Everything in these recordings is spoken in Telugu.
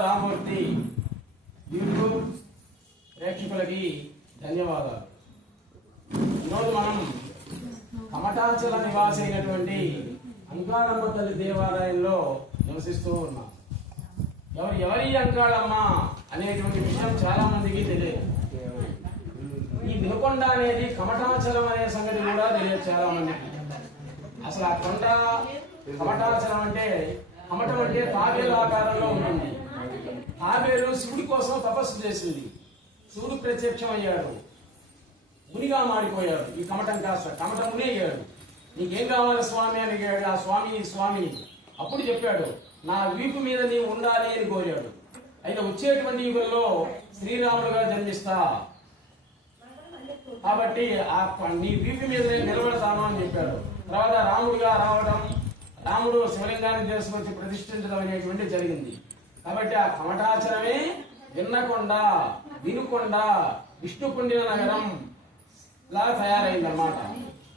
రామూర్తి యూట్యూబ్ ప్రేక్షకులకి ధన్యవాదాలు. ఈరోజు మనం కమటాచల నివాసి అయినటువంటి అంకాళమ్మ తల్లి దేవాలయంలో నివసిస్తూ ఉన్నాం. ఎవరి అంకాళమ్మ అనేటువంటి విషయం చాలా మందికి తెలియదు. ఈ వినుకొండ అనేది కమటాచలం అనే సంగతి కూడా తెలియదు చాలా మందికి. అసలు ఆ కొండ కమటాచలం అంటే, కమటం అంటే తాబేలు ఆకారంలో ఉంటుంది. తాబేలు శివుడి కోసం తపస్సు చేసింది. శివుడు ప్రత్యక్షం అయ్యాడు, మునిగా మారిపోయాడు. ఈ కమటం కాస్త కమటం ముని అయ్యాడు. నీకేం కావాలి స్వామి అని అడిగాడు. ఆ స్వామిని అప్పుడు చెప్పాడు, నా వీపు మీద నీవు ఉండాలి అని కోరాడు. అయితే వచ్చేటువంటి యుగంలో శ్రీరాముడుగా జన్మిస్తా, కాబట్టి నీ వీపు మీద నేను నిలబడతాను అని చెప్పాడు. తర్వాత రాముడుగా రావడం, రాముడు శివలింగాన్ని చేసుకొచ్చి ప్రతిష్ఠించడం అనేటువంటి జరిగింది. కాబట్టి ఆ కమటాచలమే వినుకొండ విష్ణుకుండిన నగరం లా తయారైందన్నమాట.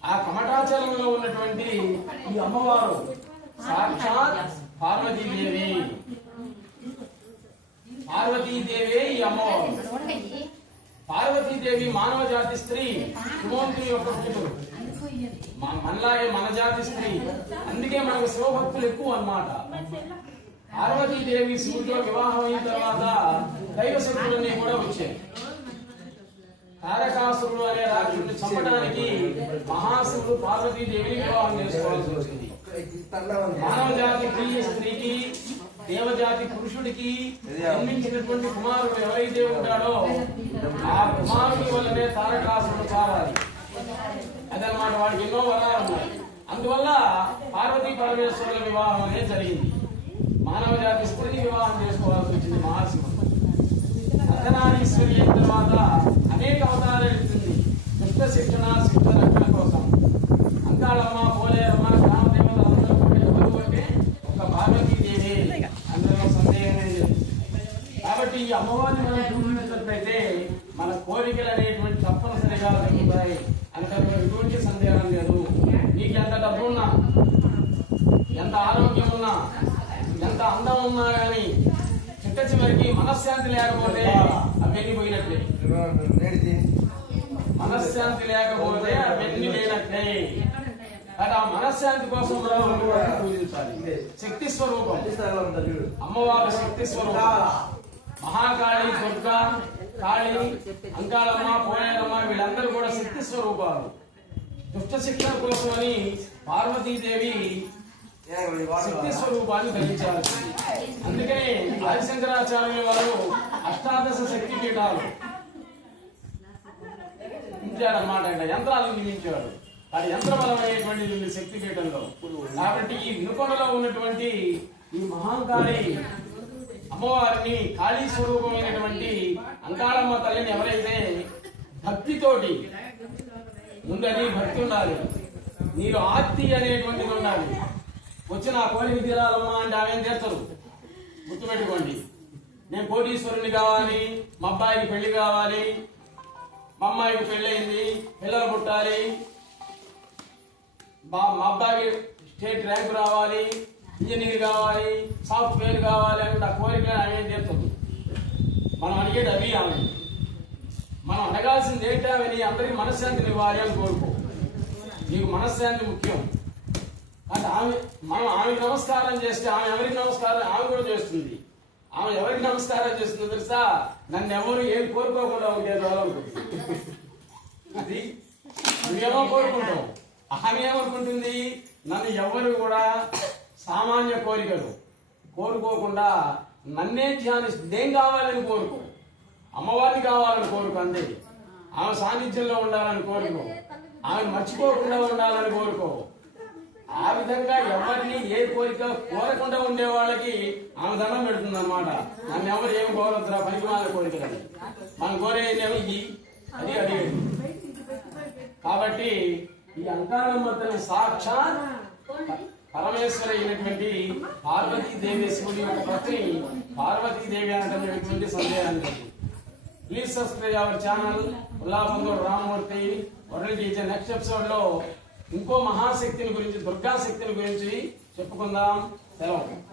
ఆ కమటాచలంలో ఉన్నటువంటి ఈ అమ్మవారు సాక్షాత్ పార్వతీదేవి. ఈ అమ్మవారు పార్వతీదేవి మానవ జాతి స్త్రీ, హిమవంతుని యొక్క కూతురు. మనలాగే మన జాతి స్త్రీ, అందుకే మనకు శివభక్తులు ఎక్కువ అన్నమాట. పార్వతీదేవి శివుడితో వివాహం అయిన తర్వాత దైవ శక్తులన్నీ కూడా వచ్చాయి. తారకాసురుడు అనే రాక్షసుడిని చంపడానికి మహాశివుడు పార్వతీదేవిని వివాహం చేసుకోవాల్సి వచ్చింది. మానవ జాతి స్త్రీకి, దేవజాతి పురుషుడికి జన్మించినటువంటి కుమారుడు ఎవరైతే ఉంటాడో ఆ కుమారుడి వల్లనే తారకాసురుడు చావాలి. అదనమాట, వాడికి ఎన్నో వరాలు ఉన్నాయి. అందువల్ల పార్వతీ పరమేశ్వరుల వివాహం అనేది జరిగింది. మానవ జాతి స్త్రీని వివాహం చేసుకోవాల్సి వచ్చింది మహాశివుడు. అర్ధనారీశ్వరి అయిన తర్వాత అనేక అవతారాలు ఎత్తుంది దుష్ట శిక్షణ, శిక్ష రక్షణ కోసం. అంకాళమ్మ, పోలేరమ్మ, గ్రామదేవతలు అందరూ కూడా ఎవరు అంటే ఒక పార్వతీదేవి, అందులో సందేహమే లేదు. కాబట్టి ఈ అమ్మవారిని మనం పూజించినట్లయితే మన కోరికలు అనేటువంటి తప్పనిసరిగా జరుగుతాయి అంటే ఎటువంటి సందేహం లేదు. నీకు ఎంత డబ్బు ఉన్నా, ఎంత ఆరోగ్యం ఉన్నా, ఎంత అందం ఉన్నా కానీ చిట్ట చివరికి మనశ్శాంతి లేకపోతే అవన్నీ పోయినట్లే. మనశ్శాంతి లేకపోతే అవన్నీ లేనట్లే. కానీ ఆ మనశ్శాంతి కోసం పూజించాలి. శక్తి స్వరూపం అమ్మవారు, శక్తి స్వరూపం. మహాకాళి, దుర్గా, కాళి, అంకాళమ్మ, పోలేరమ్మ వీళ్ళందరూ కూడా శక్తి స్వరూపాలు. దుష్ట శిక్షణ కోసమని పార్వతీదేవి శక్తి స్వరూపాన్ని ధరించారు. అందుకనే ఆదిశంకరాచార్యుల వారు అష్టాదశ శక్తి పీఠాలు ఉంచారన్నమాట. యంత్రాలను నిర్మించారు. అది యంత్రబలమైనటువంటి శక్తి పీఠంలో. కాబట్టి ఈ వినుకొండలో ఉన్నటువంటి ఈ మహాకాళి అమ్మవారిని, కాళీ స్వరూపమైనటువంటి అంకాళమ్మ తల్లిని ఎవరైతే భక్తితోటి, ముందని భక్తి ఉండాలి, నీరు ఆర్తి అనేటువంటిది ఉండాలి. వచ్చి నా కోరిక తీరాలమ్మా అంటే ఆమె చేస్తారు. గుర్తుపెట్టుకోండి, నేను కోటీశ్వరుని కావాలి, మా అబ్బాయికి పెళ్లి కావాలి, మా అమ్మాయికి పెళ్ళయింది, పిల్లలు పుట్టాలి, మా అబ్బాయికి స్టేట్ ర్యాంకు రావాలి, ఇంజనీర్ కావాలి, సాఫ్ట్వేర్ కావాలి అని నా కోరిక ఆమె చేస్తుంది. మనం అడిగేది అవి ఆమె. మనం అడగాల్సింది ఏంటని అందరికీ మనశ్శాంతిని ఇవ్వాలి అని కోరుకో. నీకు మనశ్శాంతి ముఖ్యం. అంటే ఆమెకి నమస్కారం చేస్తే ఆమె ఎవరికి నమస్కారం ఆమె కూడా చేస్తుంది. ఆమె ఎవరికి నమస్కారం చేస్తుందో తెలుసా? నన్ను ఎవరు ఏం కోరుకోకుండా ఉండేది అది నువ్వేమో కోరుకుంటావు, ఆమె ఏమనుకుంటుంది? నన్ను ఎవరు కూడా సామాన్య కోరికలు కోరుకోకుండా నన్నే ధ్యానిస్తుంది. ఏం కావాలని కోరుకో, అమ్మవారిని కావాలని కోరుకు, అంతే. ఆమె సాన్నిధ్యంలో ఉండాలని కోరుకో, ఆమె మర్చిపోకుండా ఉండాలని కోరుకో. ఆ విధంగా ఎవరిని ఏ కోరిక కోరకుండా ఉండే వాళ్ళకి ఆమె దండం పెడుతుంది అన్నమాట. నన్ను ఎవరు ఏమి కోరద్దురా, పనికిమాల కోరికలని. మనం కోరేదేమో ఇది, అది అడిగేది. కాబట్టి ఈ అంకాళమ్మ తల్లి సాక్షాత్ పరమేశ్వరి అయినటువంటి పార్వతీదేవి, శివుడి యొక్క పత్ని పార్వతీదేవి అనేటువంటి సందేహం లేదు. Please subscribe our channel Ullabanduru Ramamurthy. Next episode లో ఇంకో మహాశక్తిని గురించి, దుర్గా శక్తిని గురించి చెప్పుకుందాం. సెలవు.